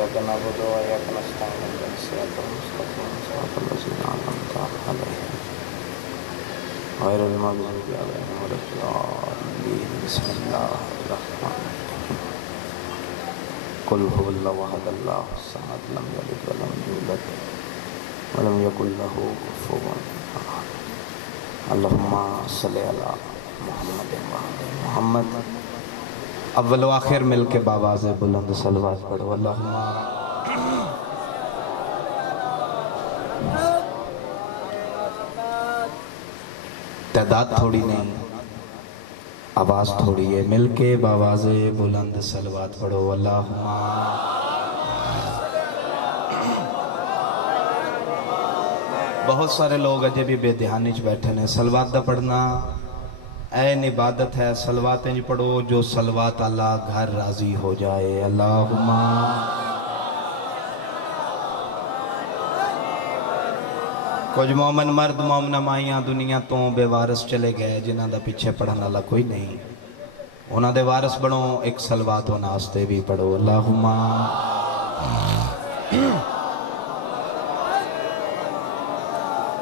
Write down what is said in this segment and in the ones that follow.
إياك نعبد وإياك نستعين اهدنا الصراط المستقيم صراط الذين أنعمت عليهم غير المغضوب عليهم ولا الضالين بسم الله الرحمن الرحيم قل هو الله أحد الله الصمد لم يلد ولم يولد ولم يكن له كفوا أحد اللهم صل على محمد وعلى محمد اول و آخر مل کے باواز بلند صلوات پڑھو اللہم تعداد تھوڑی نہیں آواز تھوڑی ہے مل کے باواز بلند صلوات پڑھو اللہم بہت سارے لوگ اجے بھی بے دھیانی چ بیٹھے نے صلوات دا پڑھنا این عبادت ہے صلواتیں جی پڑھو جو صلوات اللہ گھر راضی ہو جائے اللہم کچھ مومن مرد مومنہ مائیاں دنیا تو بے وارث چلے گئے جنہاں دا پیچھے پڑھنا اللہ کوئی نہیں انہاں دے وارث بنو ایک صلوات و ناستے بھی پڑھو اللہم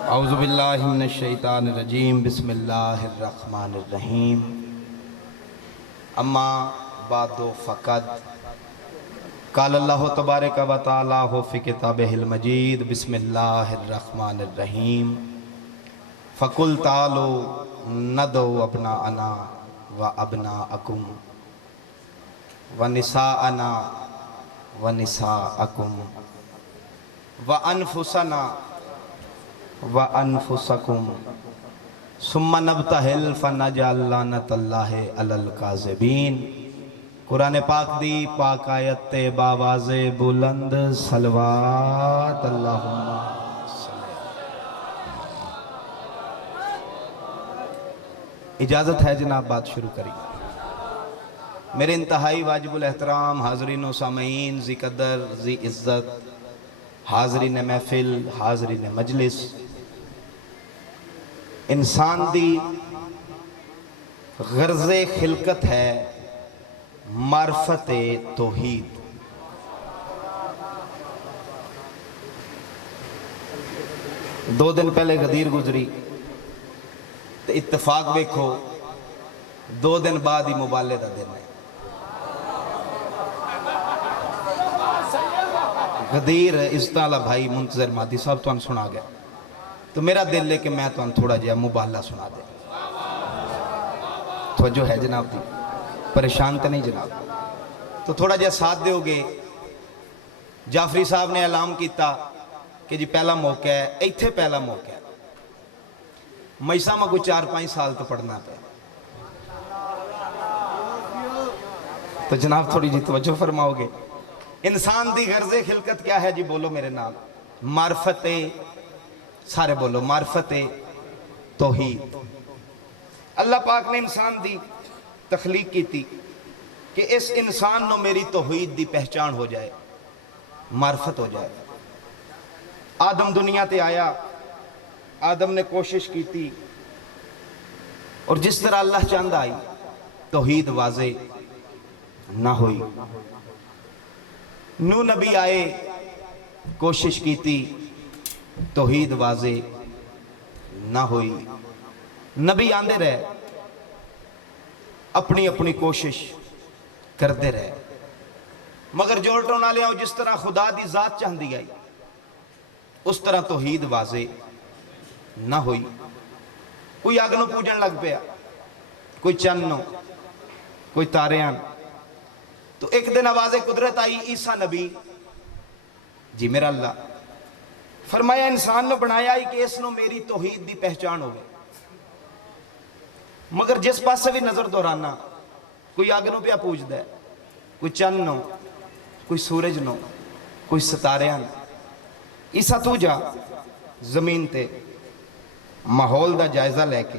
اعوذ باللہ من الشیطان الرجیم بسم اللہ الرحمن الرحیم اما بعد فقد قال اللہ تبارک و تعالی فی کتابہ المجید بسم اللہ الرحمن الرحیم فقل تعالوا ندعو ابناءنا و ابناءکم و نساءنا و نساءکم و انفسنا وَأَنفُسَكُمْ ثُمَّ نَبْتَهِلْ فَنَجْعَلْ لَعْنَةَ اللَّهِ عَلَى الْكَاذِبِينَ قرآن پاک دی پاک آیت باواز بلند صلوات اللہم اجازت ہے جناب بات شروع کری میرے انتہائی واجب الاحترام حاضرین و سامعین ذی قدر ذی عزت حاضرین محفل حاضرین مجلس انسان دی غرض خلقت ہے معرفت توحید دو دن پہلے غدیر گزری تو اتفاق دیکھو دو دن بعد ہی موبائلے دا دن ہے غدیر عزتالا بھائی منتظر مادی صاحب تو ان سنا گیا تو میرا دل لے کہ میں تو ان تھوڑا جیا مباللہ سنا دے توجہ ہے جناب دی پریشان تے نہیں جناب تو تھوڑا جیا ساتھ دے ہوگے جعفری صاحب نے اعلان کیتا کہ جی پہلا موقع ہے ایتھے پہلا موقع ہے میسا میں کوئی 4-5 سال تو پڑھنا پہ تو جناب تھوڑی جی توجہ فرماؤ گے انسان دی غرض خلقت کیا ہے جی بولو میرے نام معرفت سارے بولو معرفت توحید اللہ پاک نے انسان دی تخلیق کی تھی کہ اس انسان نو میری توحید دی پہچان ہو جائے معرفت ہو جائے آدم دنیا تے آیا آدم نے کوشش کی تھی اور جس طرح اللہ چاہندہ آئی توحید واضح نہ ہوئی نو نبی آئے کوشش کی تھی توحید واضح نہ ہوئی نبی آندے رہے اپنی اپنی کوشش کرتے رہے مگر جوڑٹوں نہ لے آؤ جس طرح خدا دی ذات چاہندی آئی اس طرح توحید واضح نہ ہوئی کوئی آگنوں پوجن لگ پیا کوئی چنوں کوئی تاریاں تو ایک دن آواز قدرت آئی عیسیٰ نبی جی میرا اللہ فرمایا انسان نے بنایا ہی کہ اس نو میری توحید دی پہچان ہوگی مگر جس پاس سے بھی نظر دورانا کوئی آگنوں پہ پوچھ دے کوئی چند نو کوئی سورج نو کوئی ستاریاں عیسیٰ تو جا زمین تے ماحول دا جائزہ لے کے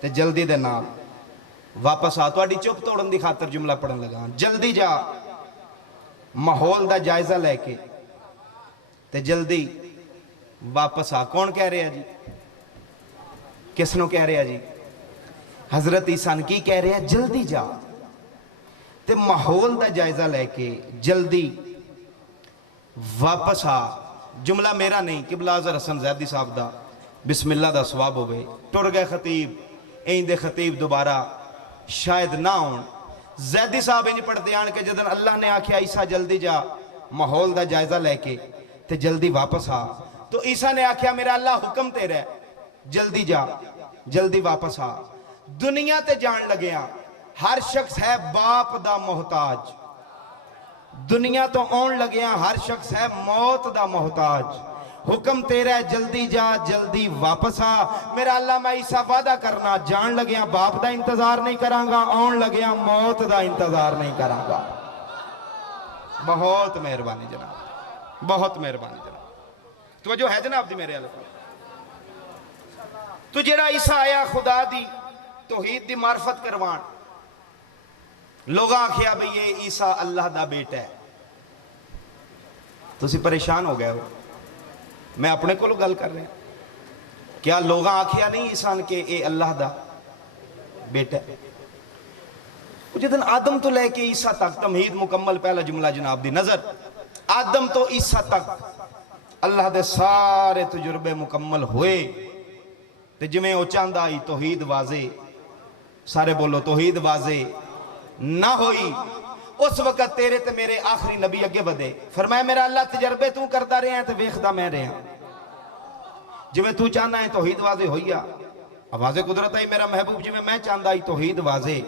تے جلدی دے نام واپس آ تو اڈی چپ توڑن دی خاطر جملہ پڑھن لگا جلدی جا ماحول دا جائزہ لے کے تے جلدی واپس آ کون کہہ رہے ہیں جی کس نو کہہ رہے ہیں جی حضرت عیسیٰ کی کہہ رہے ہیں جلدی جا تے ماحول دا جائزہ لے کے جلدی واپس آ. جملہ میرا نہیں, قبلہ اظہر حسن زیدی صاحب دا, بسم اللہ دا ثواب ہوئے. ٹر گئے خطیب, ایندے خطیب دوبارہ شاید نہ ہون. زیدی صاحب انج پڑھتے آن کے جدن اللہ نے آکھیا عیسیٰ جلدی جا, ماحول دا جائزہ لے کے تے جلدی واپس آ, تو عیسیٰ نے آکھیا میرا اللہ حکم تیرا ہے, جلدی جا, جلدی واپس آ. دنیا تے جان لگیاں ہر شخص ہے باپ دا محتاج, دنیا تو آن لگیاں ہر شخص ہے موت دا محتاج. حکم تیرا ہے جلدی جا, جلدی واپس آ. میرا اللہ میں عیسیٰ وعدہ کرنا, جان لگیاں باپ دا انتظار نہیں کرانگا, آن لگیاں موت دا انتظار نہیں کرانگا. بہت مہربانی جناب, بہت مہربانی جناب. توجہ ہے جناب دی میرے اللہ. تو جڑا عیسیٰ آیا خدا دی توحید دی معرفت کروان, لوگاں آکھیا بھئی یہ عیسیٰ اللہ دا بیٹا ہے. تو اسی پریشان ہو گئے ہو, میں اپنے کو گل کر رہے ہیں. کیا لوگاں آکھیا نہیں عیسیٰ کہ اے اللہ دا بیٹا ہے؟ جدن آدم تو لے کے عیسیٰ تک تمہید مکمل, پہلا جملہ جناب دی نظر, آدم تو عیسیٰ تک اللہ دے سارے تجربے مکمل ہوئے تے جمیں او چاندہ آئی توحید واضح, سارے بولو توحید واضح نہ ہوئی. اس وقت تیرے تے میرے آخری نبی اگے بدے, فرمایا میرا اللہ تجربے تو کرتا رہے ہیں تے ویخدہ میں رہے ہیں, جمیں تو چاندہ ہے توحید واضح ہوئیا. آواز قدرت آئی میرا محبوب, جمیں میں چاندہ آئی توحید واضح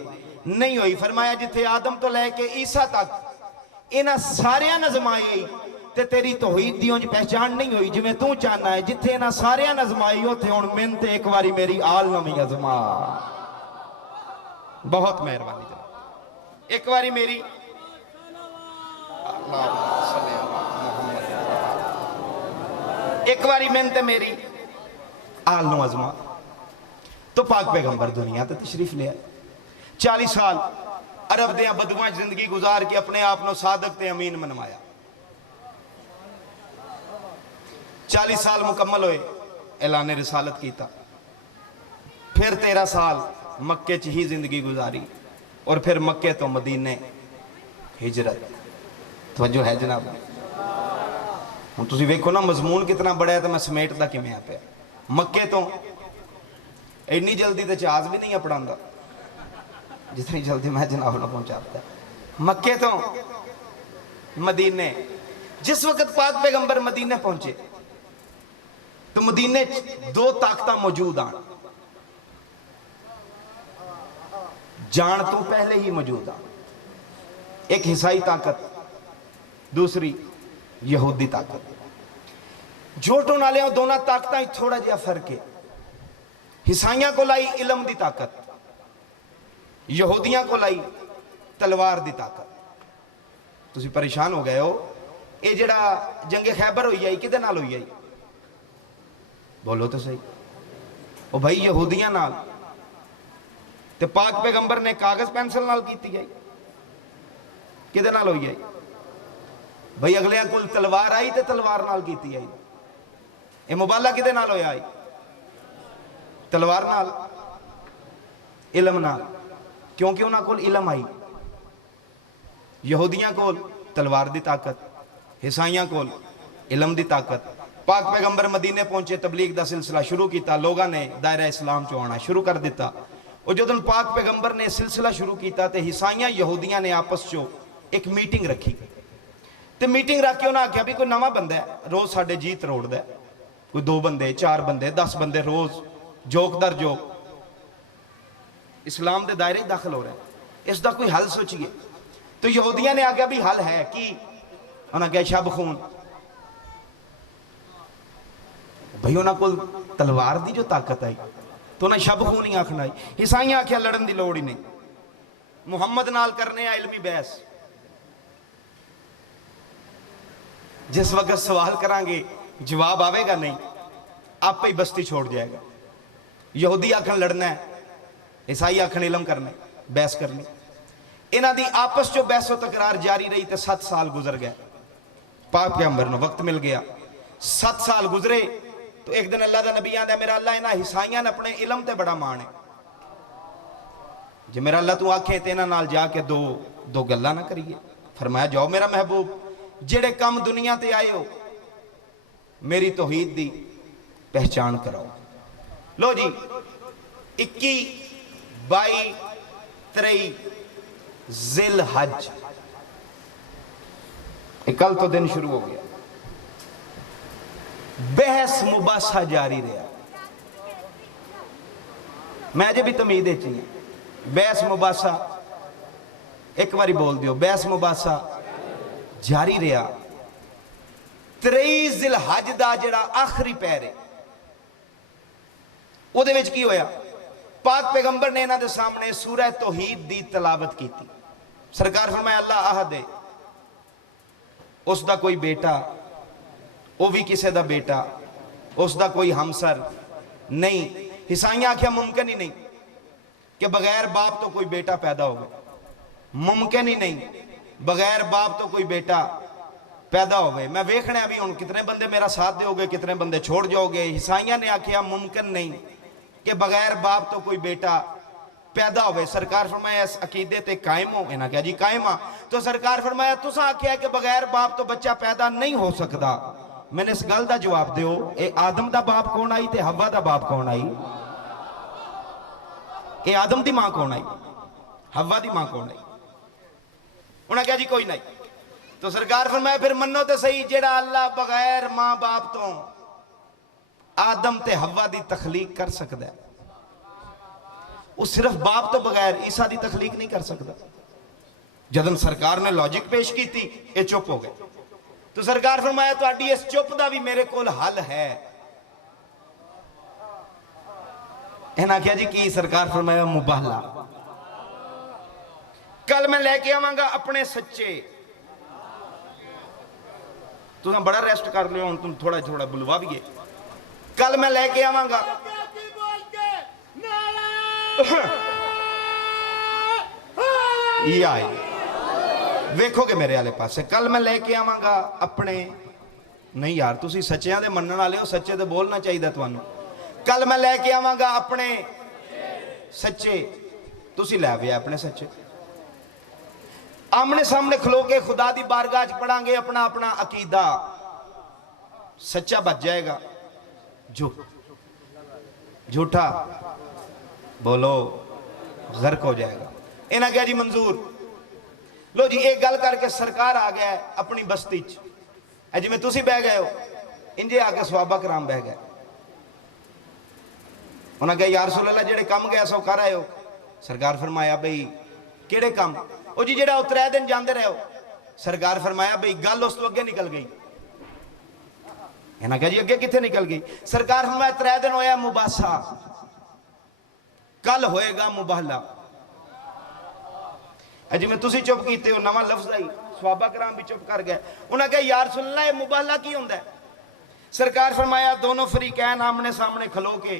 نہیں ہوئی. فرمایا جتھے آدم تو لے کے عیسیٰ تک انہاں ساریاں نظمائی تے تیری توحید دیوں جو پہچان نہیں ہوئی جمیں تو چاہنا ہے. جتھے انہاں ساریاں نظمائی ہوتے ہون من تے ایک واری میری آل نمی ازما. بہت مہربانی جناب, ایک واری میری ایک واری من تے میری آل نو ازما. تو پاک پیغمبر دنیا تے تشریف لے آئے. 40 سال عرب دیاں بدوائیں زندگی گزار کے اپنے آپنوں صادق تے امین منوایا. 40 سال مکمل ہوئے, اعلان رسالت کیتا. پھر 13 سال مکے چ ہی زندگی گزاری, اور پھر مکے تو مدینے ہجرت. توجہ ہے جناب. ہوں تسی ویکھو نا مضمون کتنا بڑا ہے, تو میں سمیٹ دا کیویں آ پیا. مکے تو اتنی جلدی تو جہاز بھی نہیں اپڑاندا جتنی جلدی میں جناب نہ پہنچاتا. مکے تو مدینے, جس وقت پاک پیغمبر مدینے پہنچے تو مدینے 2 طاقتاں موجود آن. جان تو پہلے ہی موجود آن, ایک عیسائی طاقت, دوسری یہودی طاقت. جھوٹوں نالے اور دونوں طاقتیں تھوڑا جہا فرق ہے. عیسائیاں کو لائی علم دی طاقت, یہودیاں کو لائی تلوار دی طاقت. تسی پریشان ہو گئے ہو, اے جڑا جنگ خیبر ہوئی آئی کدے نال ہوئی آئی؟ بولو تو صحیح. او بھائی یہودیاں نال, تے پاک پیغمبر نے کاغذ پینسل نال کیتی آئی, کدے نال ہوئی آئی؟ بھائی اگلے کل تلوار آئی تے تلوار نال کیتی آئی. اے مبالہ کدے نال ہویا آئی؟ تلوار نال, علم نال. کیونکہ انہاں کول علم آئی. یہودیاں کول تلوار دی طاقت, عیسائیاں کول علم دی طاقت. پاک پیغمبر مدینے پہنچے, تبلیغ دا سلسلہ شروع کیتا, لوگاں نے دائرہ اسلام چوانا شروع کر دیتا. اور جدن پاک پیغمبر نے سلسلہ شروع کیتا تے عیسائیاں یہودیاں نے آپس چو ایک میٹنگ رکھی. تے میٹنگ رکھ کے انہاں آکھیا بھی کوئی نواں بندہ ہے, روز ساڈے جیت روڑ دا ہے, کوئی 2 بندے 4 بندے 10 بندے روز جوک در جوک اسلام دے دائرے داخل ہو رہے ہیں, اس دا کوئی حل سوچئے. تو یہودیاں نے آگیا بھی حل ہے کی؟ انہاں کہا شب خون. بھئی انہاں کو تلوار دی جو طاقت آئی تو انہاں شب خون ہی آکھنا آئی. عیسائیاں آکھیا لڑن دی لوڑ ہی نہیں, محمد نال کرنے علمی بحث. جس وقت سوال کریں گے جواب آوے گا نہیں, آپ پہ ہی بستی چھوڑ جائے گا. یہودی آکھن لڑنا ہے, عیسائی آکھن علم کرنا ہے, بحث کرنی. انہاں دی آپس جو بحث و تکرار جاری رہی تے 7 سال گزر گئے. پاک پیغمبر نے وقت مل گیا, 7 سال گزرے تو ایک دن اللہ دا نبی آندہ ہے میرا اللہ انہاں عیسائیاں نے اپنے علم تے بڑا مان ہے, جے میرا اللہ تو آکھیں تے انہاں نال جا کے دو گلاں نہ کریے. فرمایا جاؤ میرا محبوب, ਜਿਹੜੇ ਕੰਮ ਦੁਨੀਆ ਤੇ ਆਏ ਹੋ ਮੇਰੀ ਤੌਹੀਦ ਦੀ ਪਹਿਚਾਨ ਕਰਾਓ। ਲੋ ਜੀ 21 22 23 ਜ਼ਿਲ ਹਜ कल तो दिन शुरू हो गया, बहस मुबासा जारी रहा। मैं अजे भी तमीद च नहीं, बहस मुबासा एक बारी बोल दियो, बहस मुबासा जारी रहा। 23 जिल हज का जिहड़ा आखिरी पैर है उहदे विच की होया, पाक पैगंबर ने इन्हां दे सामने सूरह तौहीद दी तलावत की। सरकार फरमाया अल्लाह अहद है, उसका कोई बेटा, वो भी किसी का बेटा, उसका कोई हमसर नहीं। ईसाइयां आख्या मुमकिन ही नहीं कि बगैर बाप तो कोई बेटा पैदा हो गया, मुमकिन ही नहीं बगैर बाप तो कोई बेटा पैदा हो गए। मैं वेखना भी हूँ कितने बंदे मेरा साथ दोगे, कितने बंदे छोड़ जाओगे। ईसाइयां ने आख्या मुमकिन नहीं कि बगैर बाप तो कोई बेटा पैदा होवे। सरकार फरमाया इस अकीदे ते कायम हो, इन्हें क्या जी कायम आ। तो सरकार फरमाया तुसा आख्या कि बगैर बाप तो बच्चा पैदा नहीं हो सकता। मैंने इस गल का जवाब दियो, ये आदम दा बाप कौन आई ते हवा दा बाप कौन आई? ये आदम दी मां कौन आई, हवा दी मां कौन आई? उन्हें क्या जी कोई नहीं। तो सरकार फरमाया फिर मनो तो सही, जेड़ा अल्लाह बगैर मां बाप तो आदम ते हवा दी तखलीक कर सकता है, वो सिर्फ बाप तो बगैर ईसा की तखलीक नहीं कर सकता। जदन सरकार ने लॉजिक पेश की थी, ये चुप हो गए। तो सरकार फरमाया तुहाडी इस चुप का भी मेरे कोल हल है। इन्हें आख्या जी की? सरकार फरमाया मुबाहला। कल मैं लेके आवांगा अपने सच्चे, तुम बड़ा रेस्ट कर लियो, तुम थोड़ा थोड़ा बुलवा भी है। कल मैं लेके आवांगा ये आए, वेखोगे मेरे वाले पासे। कल मैं लेके आवांगा अपने, नहीं यार तुसी सच्चियां दे मनण वाले हो, सच्चे ते बोलना चाहिए तुहानू। कल मैं लेके आवांगा अपने सच्चे, तुसी लै आवे अपने सच्चे। आमने सामने खलो के खुदा दी बारगाह च पढ़ांगे अपना अपना अकीदा, सच्चा बच जाएगा, झूठा बोलो गर्क हो जाएगा। इन्हें क्या जी मंजूर। लो जी एक गल करके सरकार आ गया है अपनी बस्ती च, जिवें तुसी बह गए हो इंजे आके सहाबा कराम बह गए। उन्हें कहा या रसूल अल्लाह जेड़े काम गया सो कर आए हो। सरकार फरमाया बई केड़े काम? ओ जी जेड़ा 3 दिन जाते रहे हो। सरकार फरमाया बई गल उस तो अगे निकल गई। इन्हें कहा जी अगे कितने निकल गई? सरकार फरमाया 3 दिन होया मुबासा, कल होएगा मुबाहला। जिवें तुसी चुप कीते हो, नवा लफ्ज आई, सहाबा कराम भी चुप कर गए। उन्हें कहा यार सुन ला मुबाहला की होंदा है? सरकार फरमाया दोनों फरीकैन आमने सामने खलो के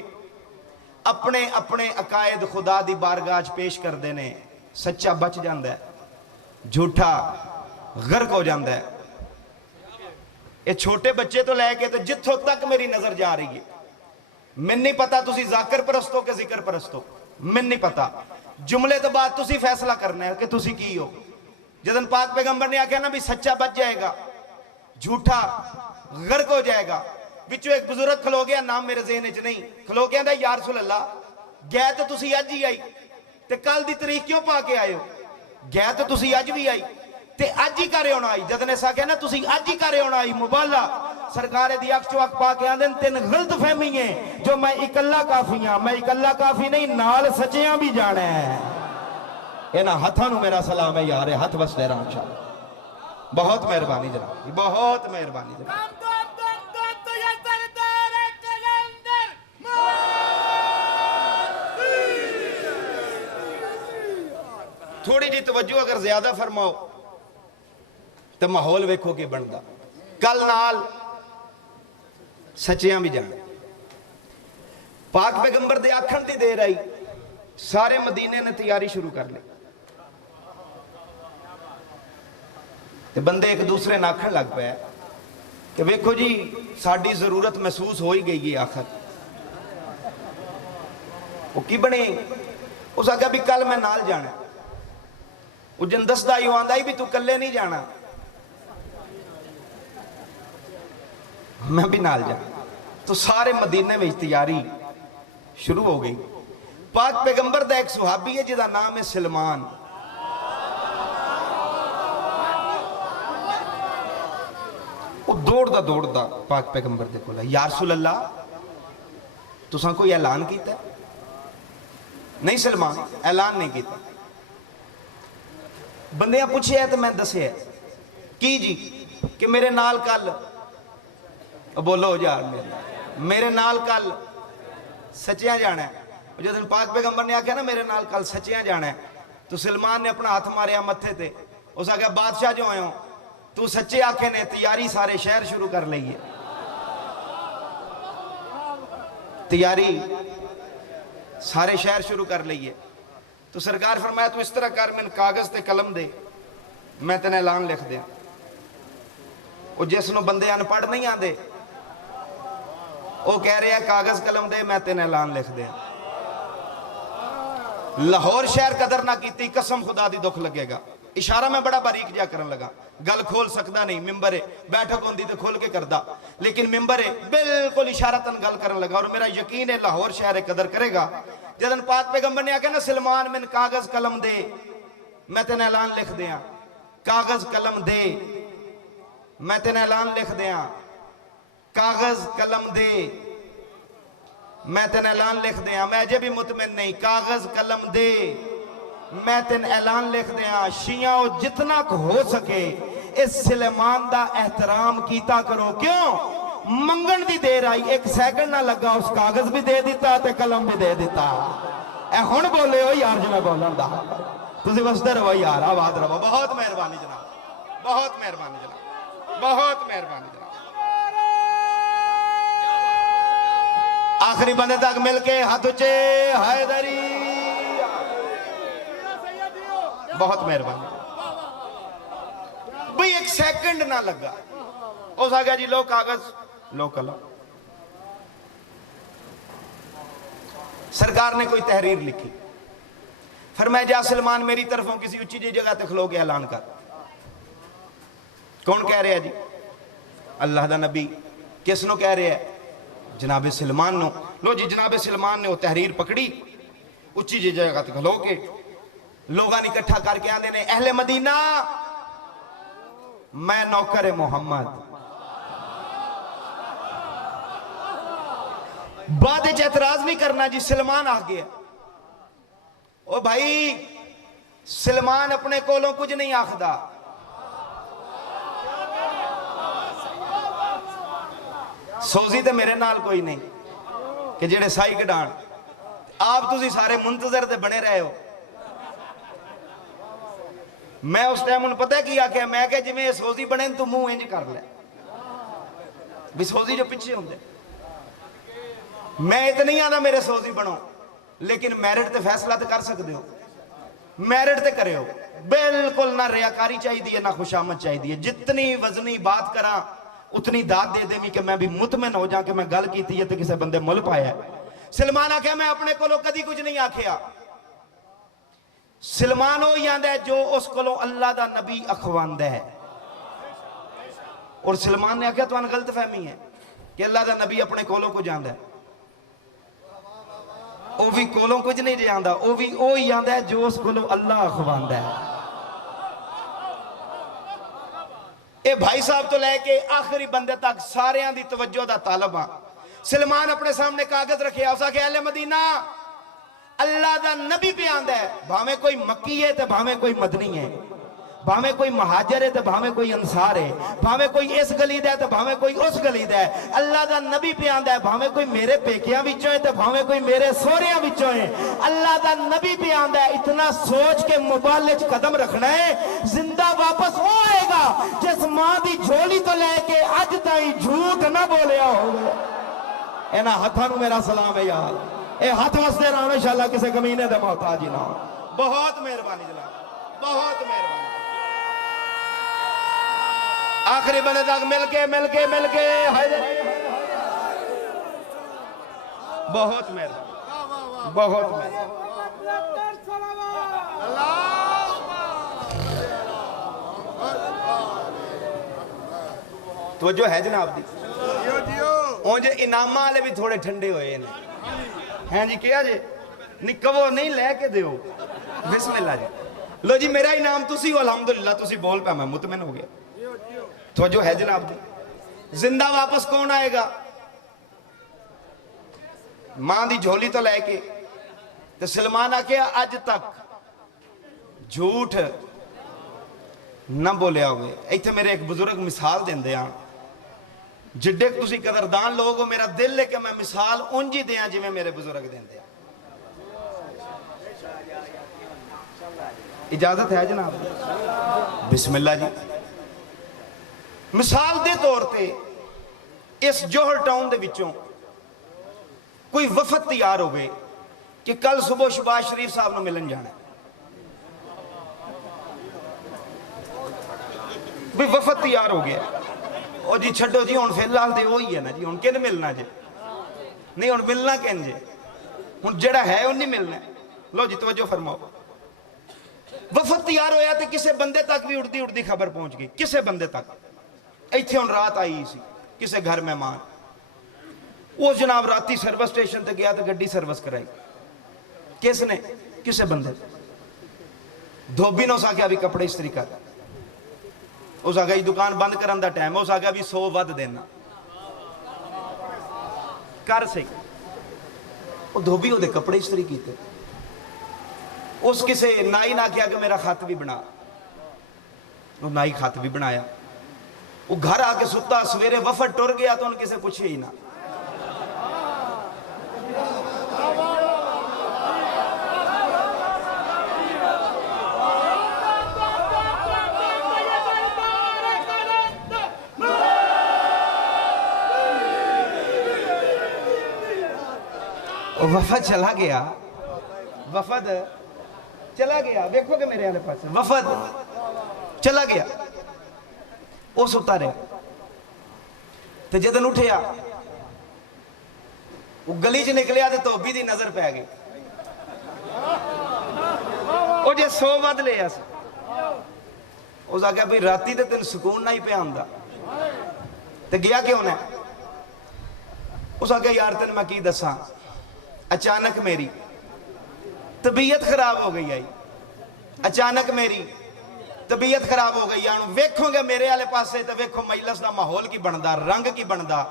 अपने अपने अकायद खुदा दी बारगाह च पेश करते हैं। सच्चा बच जाता है, झूठा गर्क हो जाता है। ये छोटे बच्चे तो लैके तो जिथों तक मेरी नजर जा रही है, मैनू नहीं पता तुसी जाकिर परस्त हो कि जिक्र परस्त हो, मैनू नहीं पता। जुमले तो बाद तुसी फैसला करना है कि तुसी की हो। जदन पाक पैगंबर ने आख्या ना भी सच्चा बच जाएगा, झूठा गर्क हो जाएगा। बिचों एक बुजुर्ग खलो गया, नाम मेरे ज़हन च नहीं, खलो गया या रसूल अल्लाह गै तो तुसी अज ही आई ते कल दी तारीख क्यों पा के आए हो? गै तो तुसी अज भी आई ते अज ही घरे आना आई। जदन ऐसा कहना तुसी अज ही घरे आना आई मुबाला। सरकार दी अख चो अख पा के आंदे 3 गलत फहमी है जो मैं इकल्ला काफी हाँ। मैं इकल्ला काफी नहीं, नाल सच्चियां भी जाना है। इन्हां हत्थां नूं मेरा सलाम है यार, हथ वसदे रहन इंशाअल्लाह। बहुत मेहरबानी जनाब, बहुत मेहरबानी जनाब। थोड़ी जी तवज्जो अगर ज्यादा फरमाओ तो माहौल वेखो कि बनता। कल नाल सच्चियां भी जाने। पाक पैगंबर दे आखण दी देर आई, सारे मदीने ने तैयारी शुरू कर ली ते बंदे एक दूसरे ने आखण लग पे कि वेखो जी साडी जरूरत महसूस हो ही गई है। आखिर वो की बने, उस आख्या भी कल मैं नाल जाना। वो जन दसदा ही आंदा ही भी तू कल्ले नहीं जाना। میں بھی نال جا. تو سارے مدینے میں تیاری شروع ہو گئی. پاک پیغمبر دا ایک صحابی ہے جدا نام ہے سلمان. وہ دوڑ دا پاک پیغمبر دے کولا, یا رسول اللہ تساں کوئی اعلان کیتا ہے؟ نہیں سلمان, اعلان نہیں کیتا. بندیاں پوچھے ہے تو میں دسے ہے کی جی کہ میرے نال کل, بولو یار میرے نال کل سچیاں جانا ہے. جو دن پاک پیغمبر نے آکھا نا میرے نال کل سچیاں جانا ہے, تو سلمان نے اپنا ہاتھ ماریا متھے تے. اس آکھا بادشاہ جو ہوئے ہوں تو سچے آکھے نے, تیاری سارے شہر شروع کر لئیے. تیاری سارے شہر شروع کر لئیے. تو سرکار فرمایا تو اس طرح کر, میں کاغذ تے قلم دے, میں تینے اعلان لکھ دیا. وہ جس نو بندے ان پڑھ نہیں آن دے, وہ کہہ رہے ہیں کاغذ قلم دے, میں تینے اعلان لکھ دیا. لاہور شہر قدر نہ کیتی, قسم خدا دی دکھ لگے گا. اشارہ میں بڑا باریک جا کرن لگا, گل کھول سکتا نہیں, ممبر ہے بیٹھک ہوندی تو کھول کے کردہ, لیکن ممبر ہے بالکل اشارتاً گل کرن لگا. اور میرا یقین ہے لاہور شہر قدر کرے گا. جدن پاک پیغمبر نے آکھا نا سلمان من کاغذ قلم دے, میں تینے اعلان لکھ دیا. کاغذ قلم دے, میں تینے اعلان لکھ دیا. کاغذ قلم دے, میں تینے اعلان لکھ دیا. میں اجے بھی مطمئن نہیں, کاغذ قلم دے, میں تین اعلان لکھ دیا. شیعہ جتنا ہو سکے اس سلیمان دا احترام کیتا کرو. کیوں؟ منگن دی دیر آئی, 1 سیکنڈ نہ لگا, اس کاغذ بھی دے دیتا تے قلم بھی دے دیتا. اے ہون بولے ہو یار جو میں بولن دا, تسی وستے رہو یار, آباد رہو. بہت مہربانی جناب, بہت مہربانی جناب, بہت مہربانی جناب. آخری بندے تک مل کے ہاتھ اچھے, حیدری, بہت مہربانی. بھئی 1 سیکنڈ نہ لگا. اس آگیا جی لو کاغذ, لو قلم. سرکار نے کوئی تحریر لکھی. فرمایا جا سلمان میری طرفوں کسی اچھی جی جگہ تے کھلو کے اعلان کر. کون کہہ رہے ہیں جی؟ اللہ دا نبی. کس نو کہہ رہے ہیں؟ جناب سلمان نو. لو جی جناب سلمان نے وہ تحریر پکڑی, اچھی جی جگہ تے کھلو کے لوگاں اکٹھا کر کے آندے نے, اہل مدینہ میں نوکر محمد, بعد اعتراض نہیں کرنا جی. سلمان آ گیا. او بھائی سلمان اپنے کولوں کچھ نہیں آخدا, سوزی تے میرے نال کوئی نہیں کہ جڑے سائی کڈان. آپ تسی سارے منتظر تے بنے رہے ہو. میں اس ٹائم ان پتہ ہے کیا کہ میں کہ جی میں سوزی بنے تو منہ انج کر لے بھی سوزی جو پیچھے ہوں دے. میں اتنی آنا میرے سوزی بنو, لیکن میرٹ تے فیصلہ تے کر سکتے ہو, میرٹ تے کرے ہو. بالکل نہ ریاکاری چاہی دیئے نہ خوشامد چاہی دیئے. جتنی وزنی بات کرا اتنی داد دے دے کہ میں بھی مطمئن ہو جاؤں کہ میں گل کی تھی تے کسے بندے مل پایا ہے. سلمان آکھیا میں اپنے کولو کدی کچھ نہیں آکھیا. سلمان ہو یاند ہے جو اس کولو اللہ دا نبی اخواند ہے. اور سلمان نے آکھیا تو ان غلط فہمی ہے کہ اللہ دا نبی اپنے کولوں کو جاند ہے. او بھی کولوں کچھ نہیں جاندہ, او بھی او یاند ہے جو اس کولو اللہ اخواند ہے. اے بھائی صاحب تو لے کے آخری بندے تک سارے آن دی توجہ دا طالبہ. سلمان اپنے سامنے کاغذ رکھے, آسا کہ اہل مدینہ اللہ دا نبی پہ آندہ ہے, بھامیں کوئی مکی ہے تے بھامیں کوئی مدنی ہے, بھامیں کوئی مہاجر ہے تے بھامیں کوئی انصار ہے, بھامیں کوئی اس گلید ہے تے بھامیں کوئی اس گلید ہے. اللہ دا نبی پہ آندہ ہے, بھامیں کوئی میرے پیکیاں بچوں ہے تے بھامیں کوئی میرے سوریاں بچوں ہے. اللہ دا نبی پہ آندہ ہے. اتنا سوچ کے موبائل قدم رکھنا ہے, زندہ واپس ہو آئے گا جس ماں دی جھولی تو لے کے اج تائیں جھوٹ نہ بولیا ہوگا. اینا ہتھانو میرا سلام ہے یار, اے ہاتھ واسدے رہا انشاءاللہ کسے کمینے دے محتاجی نہ ہو. بہت مہربانی جناب, بہت مہربانی. آخری بندے تک مل کے بہت مہربانی, بہت مہربانی. توجہ ہے جناب دی. اونج انعامہ والے بھی تھوڑے ٹھنڈے ہوئے ہیں جی کیا جی نہیں کہو نہیں لے کے دیو بسم اللہ جی لو جی میرا انعام تسی ہو الحمدللہ تسی بول پہ میں مطمئن ہو گیا توجہ ہے جناب جی زندہ واپس کون آئے گا ماں دی جھولی تو لے کے تو سلمان آکھیا اج تک جھوٹ نہ بولیا ہوئے ایتھے میرے ایک بزرگ مثال دیں دے آن جڈے تسی قدردان لوگو میرا دل لے کہ میں مثال انجی دیا جی میں میرے بزرگ دیں دیا اجازت ہے جناب بسم اللہ جی مثال دے طور تے اس جوہر ٹاؤن دے وچوں کوئی وفد تیار ہوئے کہ کل صبح شباز شریف صاحب نے ملن جانا ہے بھی وفد تیار ہو گیا او جی چھڑو جی ہون فی الحال دے ہوئی ہے نا جی ہون کن ملنا جی نہیں ہون ملنا کن جی ہون جڑا ہے ہون نہیں ملنا لو جی توجہ فرماؤ وفد تیار ہویا تھے کسے بندے تک بھی اڑتی اڑتی خبر پہنچ گئی کسے بندے تک ایتھے ہون رات آئی سی کسے گھر مہمان وہ جناب راتی سروس سٹیشن تے گیا تو گڈی سروس کرائی کس نے کسے بندے دھوبی نے اس آگیا بھی کپڑے استری کر اس آگیا ہی دکان بند کرن دا ٹائم ہے اس آگیا بھی 100 ود دینا کر سے وہ دھوبی ہو دے کپڑے استری کیتے اس کسے نائی نہ کیا کہ میرا خط بھی بنا وہ نائی خط بھی بنایا وہ گھر آ کے ستا سویرے وفد ٹر گیا تو ان کسے پوچھے ہی نہ وفد چلا گیا وفد چلا گیا دیکھو کہ میرے آلے پاس وفد چلا گیا وہ ستا رہے تو جدن اٹھیا وہ گلی چ نکلیا تو بھی دی نظر پہ گئی وہ جے 100 ود لے اس اس آگیا بھی راتی تے تین سکون نہ ہی پہ آمدہ تو گیا کیوں نے اس آگیا یار تین میں کی دساں اچانک میری طبیعت خراب ہو گئی آئی اچانک میری طبیعت خراب ہو گئی آنو ویکھوں گے میرے آلے پاس سے تو ویکھو مجلس دا ماحول کی بندہ رنگ کی بندہ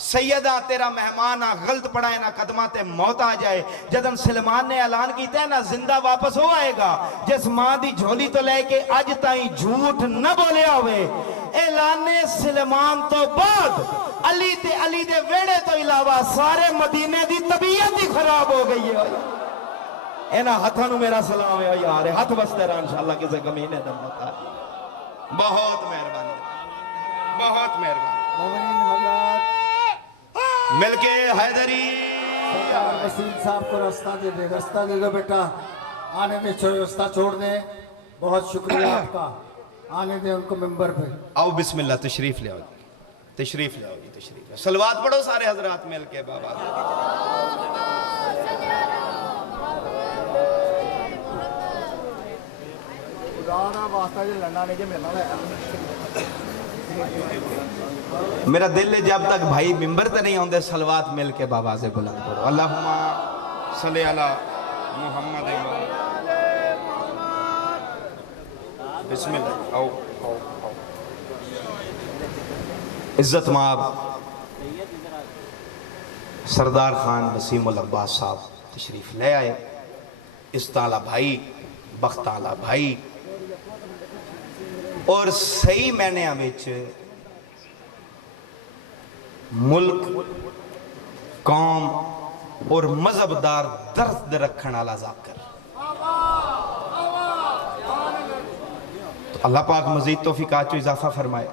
سیدہ تیرا مہمان غلط پڑھائے نہ قدمات موت آ جائے جدن سلمان نے اعلان کیتا ہے نا زندہ واپس ہو آئے گا جس ماں دی جھولی تو لے کے اج تائیں جھوٹ نہ بولیا ہوئے اعلان سلمان تو بعد علی دے ویڑے تو علاوہ سارے مدینے دی طبیعت ہی خراب ہو گئی ہے اینا ہتھانو میرا سلام ہے یار ہاتھ بستے رہا انشاءاللہ کسے کمینے دم بتا بہت مہربانی بہت مہربانی مل کے حیدری وسیم صاحب کو رستہ دے دو بیٹا آنے دے رستہ چھوڑ دیں بہت شکریہ آپ کا آنے دیں ان کو ممبر پہ آؤ بسم اللہ تشریف لے آؤ تشریف لے آؤ تشریف لے صلوات پڑھو سارے حضرات مل کے بابا میرا دل ہے جب تک بھائی ممبر تے نہیں ہوندے صلوات مل کے بابا سے بلند کرو اللہم صلی علی محمد بسم اللہ آؤ عزت مآب سردار خان وسیم العباس صاحب تشریف لے آئے استعالی بھائی بختالا بھائی اور صحیح معنی وچ ملک قوم اور مذہب دار درد رکھن والا ذاکر تو اللہ پاک مزید توفیقات چو اضافہ فرمائے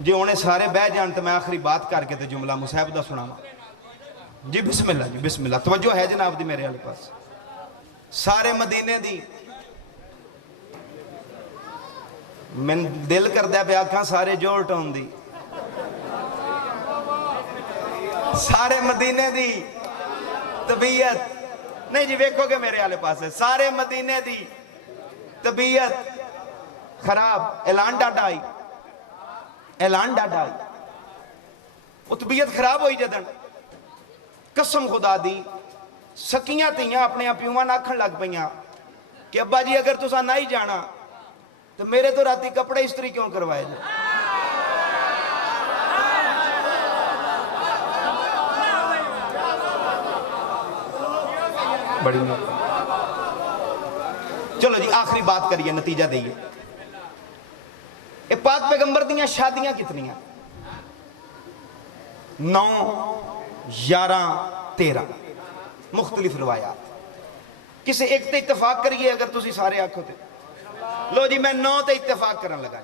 جی انہیں سارے بہ جان تو میں آخری بات کر کے تو جملہ مصیب دا سنا جی بسم اللہ توجہ ہے جناب دی میرے والے پاس سارے مدینے دی میں دل کر دیا پہ آکھاں سارے جوڑ ٹون دی سارے مدینے دی طبیعت نہیں جی ویکھو کہ میرے والے پاس ہے سارے مدینے دی طبیعت خراب اعلان ڈاڈا آئی وہ तबीयत खराब होई जदन कसम खुदा दी सकियां तियां अपने प्यूआं नाल आखण लग पईयां कि अब्बा जी अगर तुसा नहीं जाना तो मेरे तो राती कपड़े इस्त्री क्यों करवाए जी? बड़ी चलो जी आखिरी बात करिए नतीजा दइए पाक पैगंबर दियां शादियां कितनियां 9 11 13 मुख्तलिफ रवायात किसी एक ते इत्तफाक करिए अगर तुसी सारे आखो ते लो जी मैं 9 ते इत्तफाक करन लगा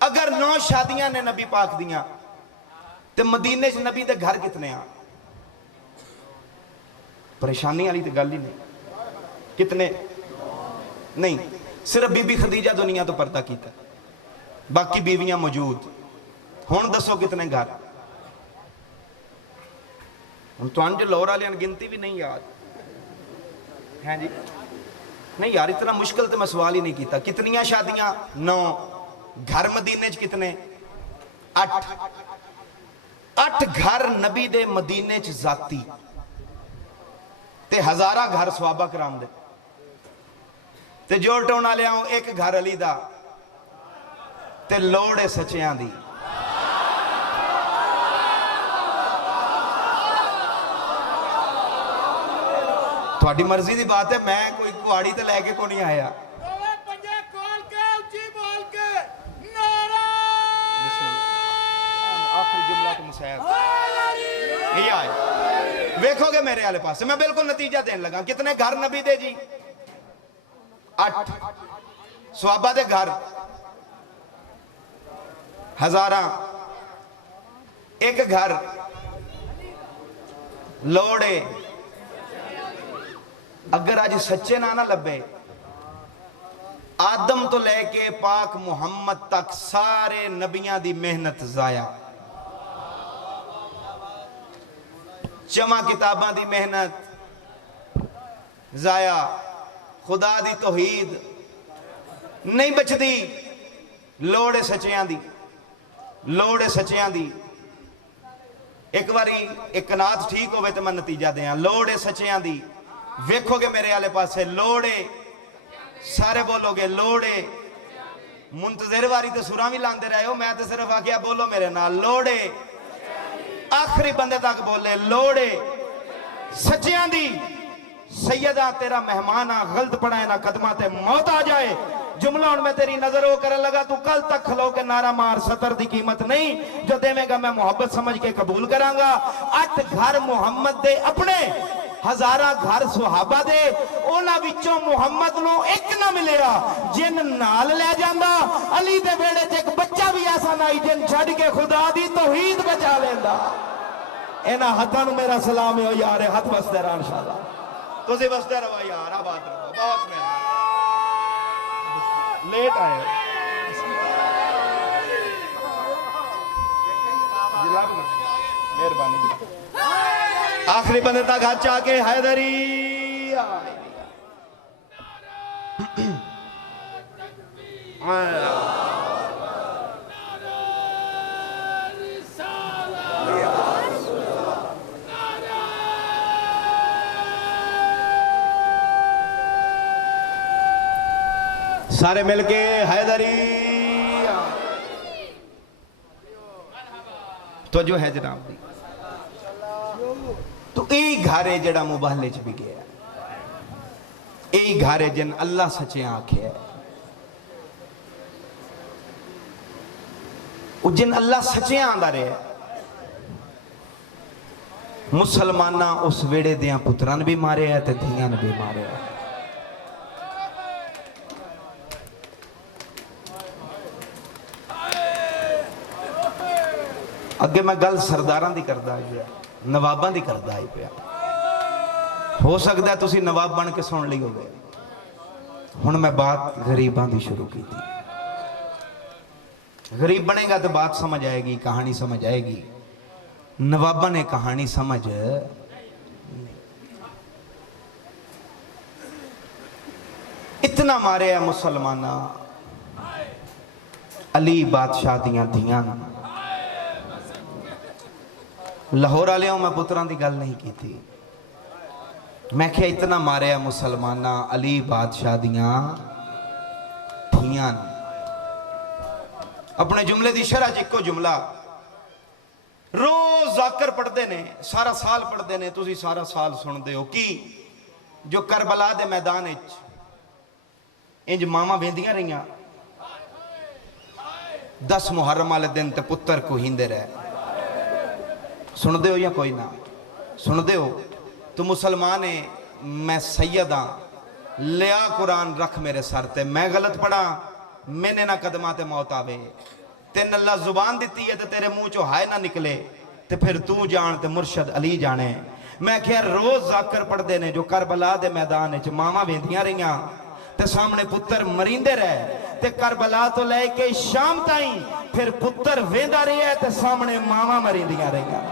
अगर 9 शादियां ने नबी पाक दियां ते मदीने च नबी दे घर कितने आ परेशानी वाली तो गल ही नहीं कितने नहीं सिर्फ बीबी खदीजा दुनिया तो पर्दा कीता बाकी बीवियां मौजूद हुण दसो कितने घर हम तो लाहौर वाले गिनती भी नहीं याद है जी नहीं यार इतना मुश्किल तो मैं सवाल ही नहीं किया कितनियां शादियां 9 घर मदीने च कितने 8 घर नबी दे मदीने च जाती ते हजारा घर सहाबा कराम दे ते जोड़ टोना लियाओ एक घर अली दा ते लोड़ है सच्चियां दी थोड़ी मर्जी की बात है मैं कोई कुआड़ी तो लैके को नहीं आया आखिरी जुमला तो मुसैब ये आए वेखोगे मेरे वाले पास मैं बिल्कुल नतीजा देने लगा कितने घर नबी दे जी 8 सहाबा दे घर हजारा एक घर लोड़े अगर आज सच्चे ना लभे आदम तो लेके पाक मुहम्मद तक सारे नबियां दी मेहनत जाया जमा किताबां दी मेहनत जाया खुदा दी तौहीद नहीं बचती लोड़ सच्चियां दी लोड़ सच्चियां दी एक बारी एक नाथ ठीक होवे तो मैं नतीजा दें लोड़ सच्चियां दी वेखोगे मेरे आले पासे लोड़े सारे बोलोगे लोड़े मुंतजिर वारी तो सुरा भी लांदे रहे हो मैं तो सिर्फ आखिया बोलो मेरे नाल लोड़े आखिरी बंदे तक बोले लोड़े सच्चियां दी सैयदा तेरा मेहमान आ गलत पड़ा ना कदमा ते मौत आ जाए जुमला हूं मैं तेरी नजर वो करने लगा तू कल तक खलो के नारा मार सतर की कीमत नहीं जो देवेगा मैं मोहब्बत समझ के कबूल करांगा 8 घर मुहम्मद दे अपने हजारा घर सुहाबा दे उन्हां विचों मुहम्मद नूं एक ना मिलिया जिन नाल ले जांदा अली दे बेड़े च एक बच्चा भी ऐसा नहीं जिन छड़ के खुदा दी तौहीद बचा लेंदा इन्हां हत्थां नूं मेरा सलाम है यार हथ बसदे रहो इंशाअल्लाह तुसीं बसदे रहो यार आबाद रहो बहुत मेहरबानी लेट आए मेहरबानी आखिरी बंदे तक हाथ चाके हैदरी सारे मिलके हैदरी तो जो है जनाब दी तो यही घर है जड़ा मुबाहले च भी गया यही घर है जिन अल्लाह सच्चे आखे जिन अल्लाह सच्चे आंदा रहे मुसलमाना उस वेड़े दियां पुत्रां भी मारे है ते धियां भी मारे है अगे मैं गल सरदारां दी करदा गया नवाबां दी करदा आई पिया हो सकता है तुसी नवाब बन के सुन ली होवे हुण मैं बात गरीबां दी शुरू की थी गरीब बनेगा तो बात समझ आएगी कहानी समझ आएगी नवाबा ने कहानी समझ इतना मारे है मुसलमाना अली बादशाह दियां धियां लाहौर वाले मैं पुत्रां दी गल नहीं की थी। मैं क्या इतना मारिया मुसलमाना अली बादशाह दियां धियां। अपने जुमले की शरह च इको जुमला रोज जाकर पढ़ते ने, सारा साल पढ़ते ने, तुसी सारा साल सुनते हो कि जो करबला दे मैदान इंज मावां वेंदियां रहियां 10 मुहर्रम वाले दिन ते पुत्र कोहिंदे रहे। सुनते हो या कोई ना सुनते हो? तू मुसलमान है, मैं सैयद हाँ, लिया कुरान रख मेरे सर ते, मैं गलत पढ़ा मैंने ना कदमा ते मौत आवे। तेन अल्लाह जुबान दी है ते तेरे मुंह चो हाय ना निकले ते फिर तू जान ते मुर्शद अली जाने। मैं क्या रोज जाकर पढ़ते ने जो करबला दे मैदान च मावां वेंदियां रहियां ते सामने पुत्र मरींदे रहे ते करबला तो लेके शाम ताई फिर पुत्र वेंदा रहा ते सामने मावां मरींदियां रहियां।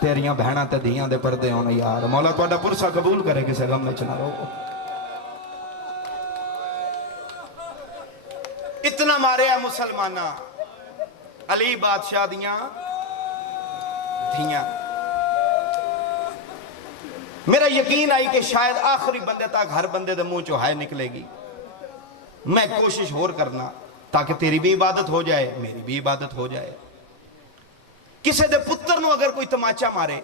तेरियां बहना ते धियां दे पर्दे होने यार। मौला तुहाडा पुरसा कबूल करे, किसी गम में ना रहो। इतना मारिया मुसलमाना अली बादशाह दियां धियां। मेरा यकीन आई कि शायद आखिरी बंदे तक हर बंदे दे मुंह चो हाय निकलेगी। मैं कोशिश होर करना ताकि तेरी भी इबादत हो जाए, मेरी भी इबादत हो जाए। किसी दे पुत्र नूं अगर कोई तमाचा मारे,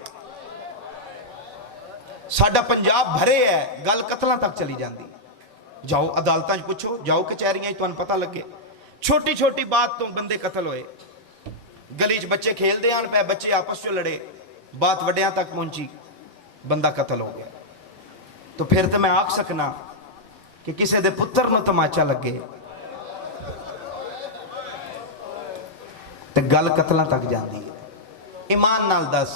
साडा पंजाब भरे है, गल कतलों तक चली जाती। जाओ अदालतां पूछो, जाओ कचहरियां तुहानूं पता लगे, छोटी छोटी बात तो बंदे कतल होए। गली च बच्चे खेलते आन पे, बच्चे आपस में लड़े, बात वड्डियां तक पहुंची, बंदा कतल हो गया। तो फिर तो मैं आख सकना कि किसी दे पुत्र नूं तमाचा लगे तो गल कतलों तक जाती है। ईमान नाल दस,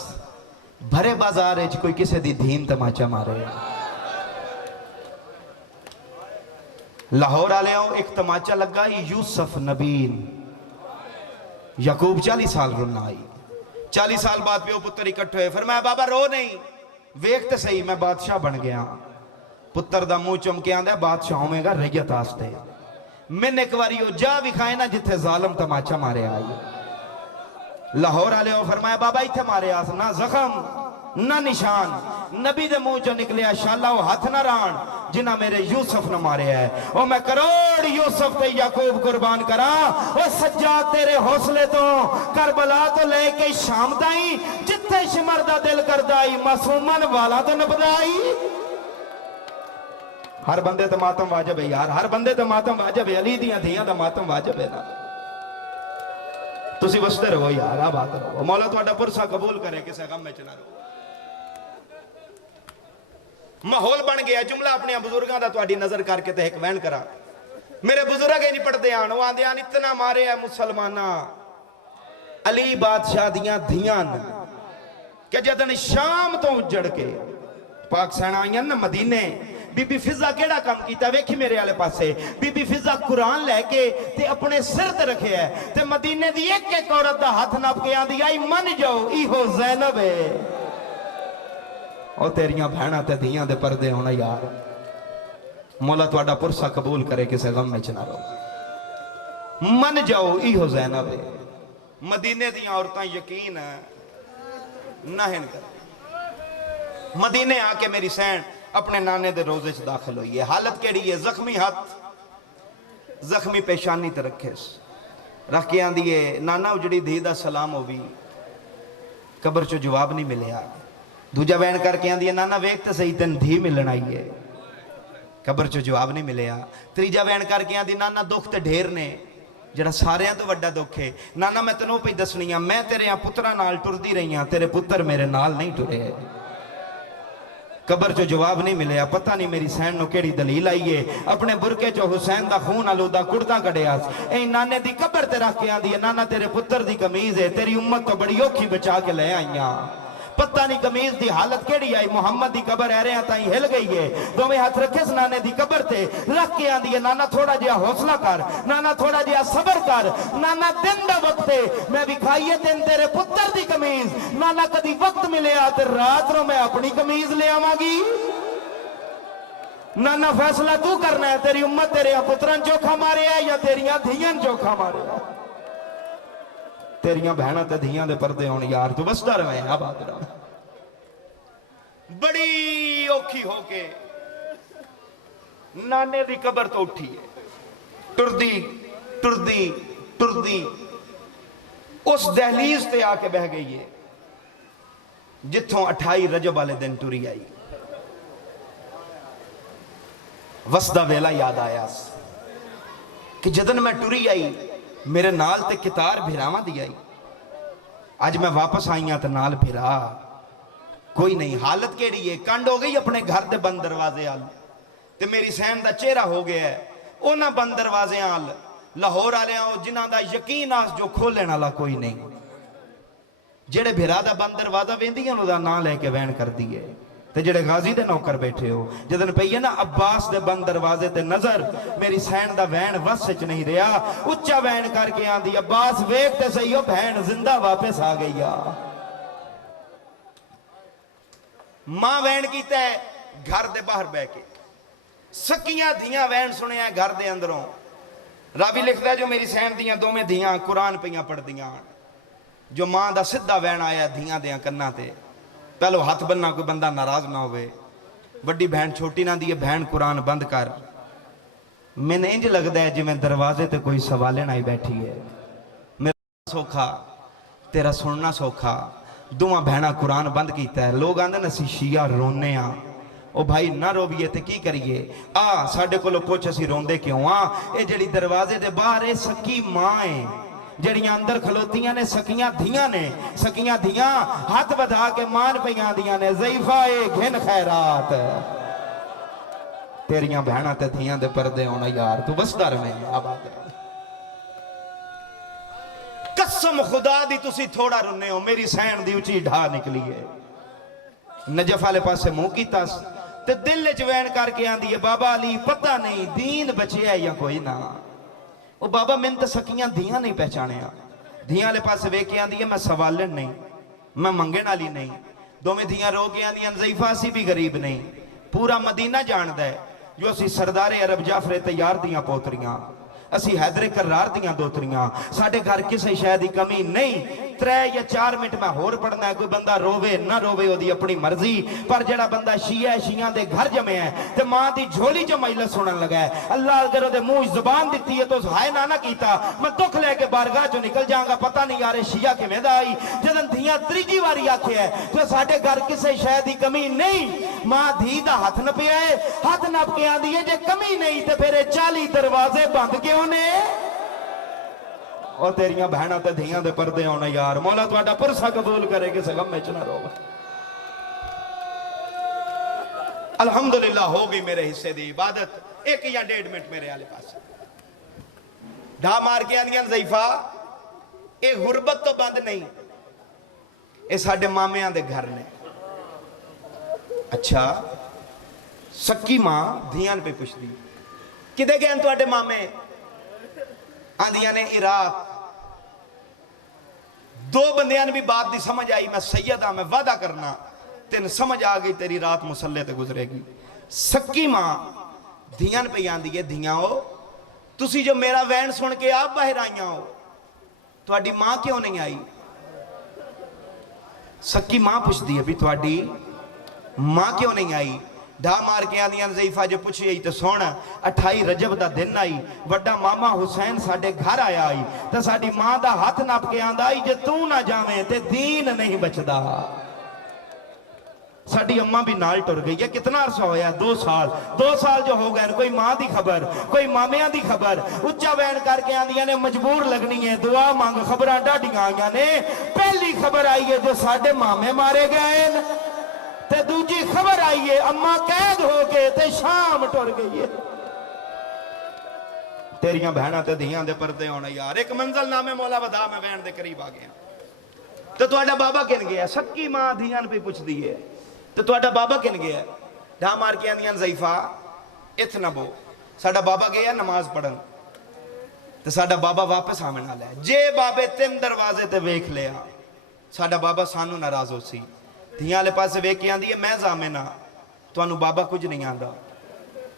भरे बाजार च कोई किसी दी धीन तमाचा मारे? लाहौर वाले एक तमाचा लगा यूसुफ नबीन, याकूब 40 साल रोना आई। 40 साल बाद प्यो पुत्र इकट्ठे हुए। फिर मैं बाबा रो नहीं, वेख तो सही मैं बादशाह बन गया। पुत्र दा मुंह चुमके आंदा बादशाह होवेगा रैयत आस्ते। मैंने एक बारी जा विखाए ना जिथे जालम तमाचा मारे आई। लाहौर वाले फरमाया बाबा इथे मारे आस, ना जख्म ना निशान, नबी दे मुंह चो निकलिया शाला वो हाथ ना रान जिन्हें मेरे यूसुफ ने मारे है। और मैं करोड़ यूसुफ ते याकूब कुर्बान करा। ओ सज्जाद तेरे हौसले तो करबला तो लेके शाम ताई जिथे शिमर दा दिल करदाई मासूमन वाला तो नबदाई। हर बंदे तो मातम वाजिब है यार, हर बंदे तो मातम वाजिब है। अली दियां धियां दा मातम वाजिब है ना। तुसी वसते रहो यार, आ बात रहो। मौला तुहाडा पुरसा कबूल करे, किसी गम में ना रहो। माहौल बन गया। जुमला अपने बुजुर्गों का तुहाडी नजर करके तो एक वहन करा। मेरे बुजुर्ग ही नहीं पढ़ते आन, वो आंदे आन इतना मारे है मुसलमाना अली बादशाह दियां धियां कि जदन शाम तो उजड़ के पाक सेना आईयां ना मदीने, बीबी फिजा केड़ा काम कीता वेखी मेरे आले पासे। बीबी फिजा कुरान लैके ते अपने सिर ते रखे है ते मदीने दी एक एक औरत दा हाथ नाप के आंदी आई मन जाओ इहो ज़ैनब है। और तेरियां बहना ते धियां दे पर्दे होना यार। मौला तुहाडा पुरसा कबूल करे, किसी गम में ना रहो। मन जाओ इहो ज़ैनब है। मदीने दी औरतां यकीन नहीं कर। मदीने आके मेरी सैन अपने नाने दे रोजे च दाखिल हुई है। हालत केड़ी है? जख्मी हाथ, जख्मी पेशानी ते रखे रख के आंदी है नाना उजड़ी धी दा सलाम होवी। कबर चो जवाब नहीं मिलया। दूजा वैन करके आंदी है नाना वेख तो सही तेन धी मिलन आई है। कबर चो जवाब नहीं मिलया। तीजा वैन करके आंदी नाना दुख ते ढेर ने, जड़ा सारियां तो वड्डा दुख है। नाना मैं तेनों पे दसनी, मैं तेरे पुत्रा नाल टुरदी रही हाँ, तेरे पुत्र मेरे नाल नहीं टुरे। कबर चो जवाब नहीं मिलया। पता नहीं मेरी सैन नु केड़ी दलील आई है। अपने बुरके चो हुसैन दा खून आलूदा कुर्ता कढ़िया ए नाने दी कबर ते रख के आंदी है नाना तेरे पुत्र दी कमीज है, तेरी उम्मत तो बड़ी औखी बचा के ले आईयां। पता नहीं कमीज दी हालत केड़ी आई। मुहम्मद दी कबर ऐरियां ताई हिल गई है। दोवें हाथ रखे नाने दी कबर ते रख के आंदी है नाना थोड़ा जिहा हौसला कर, नाना थोड़ा जिहा सबर कर। नाना दिन दा वक्त है, मैं विखाईए तेन तेरे पुत्र दी कमीज। नाना कदी वक्त मिले ते रात नु मैं अपनी कमीज ले आवांगी। नाना फैसला तू करना है, तेरी उम्मत तेरे पुत्रां चोखा मारे है या तेरियां धियां चोखा मारे है। तेरियां भैणां ते धियां दे पर्दे होण यार, तू बसदा रहे आबाद रह। बड़ी औखी होके नाने दी कबर तो उठी है, टुरदी टुरदी टुरदी उस दहलीज ते आके बह गई है जिथों 28 रजब वाले दिन टुरी आई। वसदा वेला याद आया कि जदन मैं टुरी आई मेरे नाल ते कितार भिरावां दी आई। अज मैं वापस आई हाँ तो नाल भिरा कोई नहीं। हालत केड़ी है, कंड हो गई अपने घर दे बंद दरवाजे आल ते मेरी सहन दा चेहरा हो गया है उन्हां बंद दरवाजे आल लाहौर वालियां जिन्हां दा यकीन आस जो खोलने वाला कोई नहीं। जेड़े भिरा दा बंद दरवाजा वेंदियां ओदा नाम लैके वैन कर दी है ते जेड़े गाजी दे नौकर बैठे हो जदन पई है ना अब्बास दे बंद दरवाजे ते नजर मेरी सहन दा वैन वस च नहीं रहा। उच्चा वैन करके आंदी अब्बास वेख ते सही हो भैन जिंदा वापस आ गई आ। मां वैन कीता है घर दे बाहर बह के, सकियां धियां वैन सुनिया घर दे अंदरों। रावी लिखदा जो मेरी सहन दियां दोवें धियां कुरान पईयां पढ़दियां। जो मां दा सिद्धा वैन आया धियां दियां कन्नां ते पहलो हथ बनना कोई बंदा नाराज ना होवे। वड्डी बहन छोटी ना दी बहन कुरान बंद कर। मैंने इंज लगता है जिवें दरवाजे ते कोई सवालन आई बैठी है। मेरा सौखा तेरा सुनना सौखा। दोवां बहना कुरान बंद कीता है। लोग आंदे असीं शिया रोने आ। ओ भाई ना रोवीए ते की करिए। आ साडे कोलों पुछ असीं रोंदे क्यों आ। ये जिहड़ी दरवाजे दे बाहर ये सकी मां है जड़ियां अंदर खलोतियां ने सकियां धियां ने। सकियां धियां हाथ बढ़ा के मान पईयां दियां ने ज़ईफा ए घिन खैरात। तेरियां बहना ते धियां दे पर्दे होना यार, तू बसदा रहे आबाद रह। कसम खुदा दी तुसी थोड़ा रुन्ने हो। मेरी सहन दी उची ढा निकली है। नजफ वाले पासे मुंह कीता ते दिल च वैन करके आंदी है बाबा अली पता नहीं दीन बचिया या कोई ना। ओ बाबा मैंने तो सकियां धियां नहीं पहचानिया। धियां वाले पास वेख के आंदी है मैं सवालन नहीं, मैं मंगण वाली नहीं। दोवें धियां रो के आंदियां ज़ईफा असी भी गरीब नहीं। पूरा मदीना जानदा है जो असी सरदारे अरब जाफरे तैयार दियां पोतरियां, असी हैदरे करार दियां दोतरियां। साडे घर किसी शय दी कमी नहीं। 3 या 4 मिनट मैं होर पढ़ना है। कोई बंदा रोवे ना रोवे ओदी अपनी मर्जी। पर जेड़ा बंदा शिया है शिया दे घर जमे है ते मां दी झोली च मजलिस सुनन लगा है। अल्लाह अगर ओदे मुंह जुबान दित्ती है तो हाय ना कीता मैं दुख लेके बारगाह चो निकल जाऊंगा। पता नहीं यार शिया किवें दा आई। जदन धियां त्रीजी वारी आखे है तो साडे घर किसी शय दी कमी नहीं। मां धी दा हथ नपिया है, हथ नप के आंदी है जे कमी नहीं ते फिर 40 दरवाजे बंद क्यों ने। और तेरियां बहना ते धियां दे पर्दे होने यार। मौला तुहाडा पुरसा कबूल करे किसी गम में च ना रोवे। अल्हम्दुलिल्लाह हो गई मेरे हिस्से दी इबादत। 1 या 1.5 मिनट मेरे आले पास ढा मार के आंदियां ज़ईफा ये गुरबत तो बंद नहीं, ये साडे मामियां दे घर ने। अच्छा सक्की मां धियां पे पुछदी किदे गए तुहाडे मामे। आंदियां ने इराक। 2 बंदियां ने भी बात दी समझ आई। मैं सैयद हाँ मैं वादा करना तेन समझ आ गई तेरी रात मुसल्ले ते गुजरेगी। सक्की मां धियां पे आंदी है धियां हो तुसी जो मेरा वैन सुन के आप बाहर आईया हो तुहाडी मां क्यों नहीं आई। सक्की मां पुछदी है भी तुहाडी मां क्यों नहीं आई। ढा मार के आंदियां ज़ईफा जो पुछी आई तो सुन 28 रजब दा दिन आई वड्डा मामा हुसैन साडे घर आया आई तो साडी मां दा हाथ नप के आंदा आई जे तू ना जावे ते दीन नहीं बचदा। साडी अम्मा भी नाल टुर गई है। कितना अरसा होया 2 साल। 2 साल जो हो गए कोई मां दी खबर कोई मामियां दी खबर। उच्चा वैन करके आंदियां ने मजबूर लगनी है दुआ मंग। खबरां डाडियां आईयां ने। पहली खबर आई है जो साडे मामे मारे गए ते दूजी खबर आई है अम्मा कैद हो गए ते शाम टुर गई है। तेरियां बहना ते धियां दे पर्दे होने यार। एक मंजिल नामे मौला वदा मैं वैन दे करीब आ गया तो तुहाडा बाबा किन गया। सक्की मां धियां पे पुछदी है तो तुहाडा बाबा किन गया। ढा मार के आंदियां ज़ईफा इथ ना बो साडा बाबा गया नमाज पढ़न तो साडा बाबा वापस आने वाला है। जे बाबे 3 दरवाजे ते वेख लिया साडा बाबा सानू नाराज हो सी। धियां वाले पास वेख के आंदी है मैं जामिन हाँ तुहानू बाबा कुछ नहीं आंदा।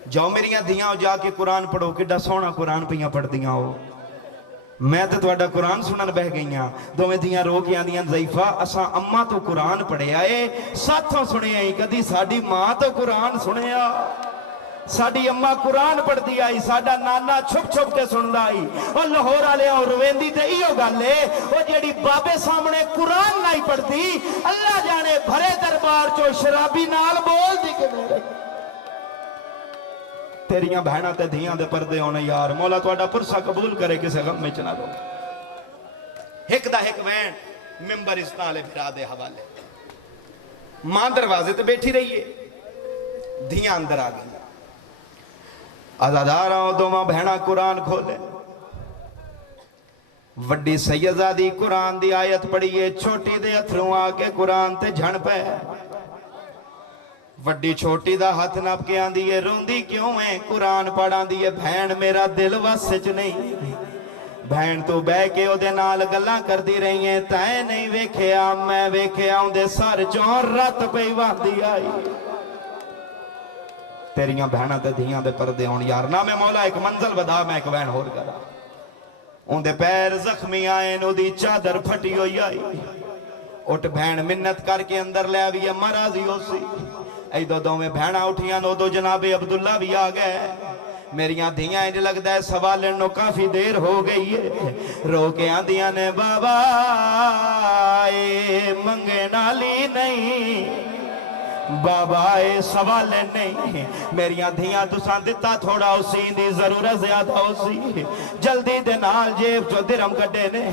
जाओ मेरियां धियां जाके कुरान पढ़ो। किड्डा सोहना कुरान पईयां पढ़दियां हो। मैं तो तुहाडा कुरान सुनन बह गई हाँ। दोवें धियां रो के आंदियां ज़ईफा असां अम्मा तो कुरान पढ़िया है, साथों सुनिया ही, कदी साडी मां तो कुरान सुनिया। साडी अम्मा कुरान पढ़ती आई, साडा नाना छुप छुप के सुनदा आई। और लाहौर वाले रवेंदी ते इहो गल है, वो जेड़ी बाबे सामने कुरान नहीं पढ़ती, अल्लाह जाने भरे दरबार चो शराबी नाल बोलदी कि मेरे तेरियां बहना ते धियां दे पर्दे होने यार। मौला तुहाडा पुरसा कबूल करे, किसे गम में ना रो। हिक दा हिक वैन मिंबर इस नाले फिरा दे हवाले। मां दरवाजे ते बैठी रही है, धियां अंदर आ गई। आजादार दोवां बहना कुरान खोले। वड्डी सैयदादी कुरान दी आयत पढ़िए, छोटी दे अथरों आके कुरान ते झण पे। वड्डी छोटी दा हथ नप के आंदी है, रोंदी क्यों है? कुरान पढ़ांदी है, भैन मेरा दिल वस च नहीं। भैन तू बह के ओदे नाल गल्लां करदी रही है, तैं नहीं वेखिया मैं वेखिया, उंदे सर चों रत पई वांदी आई। तेरियां बहना ते धियां दे पर्दे होण यार। ना मैं मौला एक मंजिल वधा, मैं एक वैन होर करा। उंदे पैर जख्मी आए, ओदी चादर फटी होई आई। उठ भैन मिन्नत करके अंदर ले आवी, अम्मा राजी होसी। इदो दोवें बहना उठियां, उदो जनाबे अब्दुल्ला भी आ गए। मेरियां धियां इंज लगदा है सवालन नो काफी देर हो गई है। रो के आंदियां ने बाबा ए मंगे नाली नहीं, बाबा ए सवाल नहीं। मेरिया धियां तुसां दिता थोड़ा उसी दी जरूरत ज्यादा उसी। जल्दी दे नाल जेब चो दिरम कड्डे ने,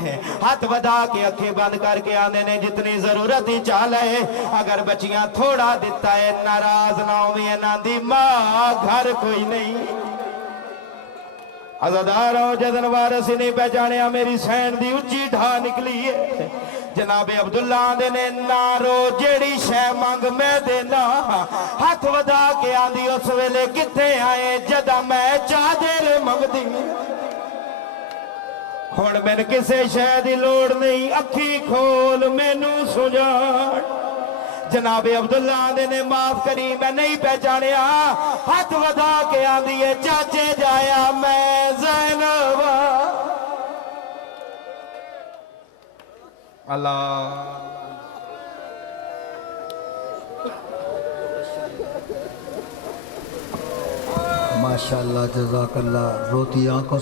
हाथ वधा के अखे बंद करके आंदे ने जितनी जरूरत ही चाल है। अगर बच्चियां थोड़ा दिता है, नाराज ना होवे इन्हां दी मां, घर कोई नहीं। अज़ादारों जदन वारस नहीं पहचानिया, मेरी सैन दी उच्ची ढा निकली है। जनाबे अब्दुल्ला आंदे ने नारो जेड़ी शै मंग मैं देना। हाथ वधा के आंदी उस वेले किथे आए जदा मैं चादर मंगदी। हुण मैनू किसे शै दी लोड़ नहीं, अखी खोल मैनू सुझाण। जनाबे अब्दुल्ला आंदे ने माफ करी मैं नहीं पहचानिया। हाथ वधा के आंदी है चाचे जाया मैं ज़ैनब। अल्लाह माशाअल्लाह, जज़ाकल्लाह। रोती आंखों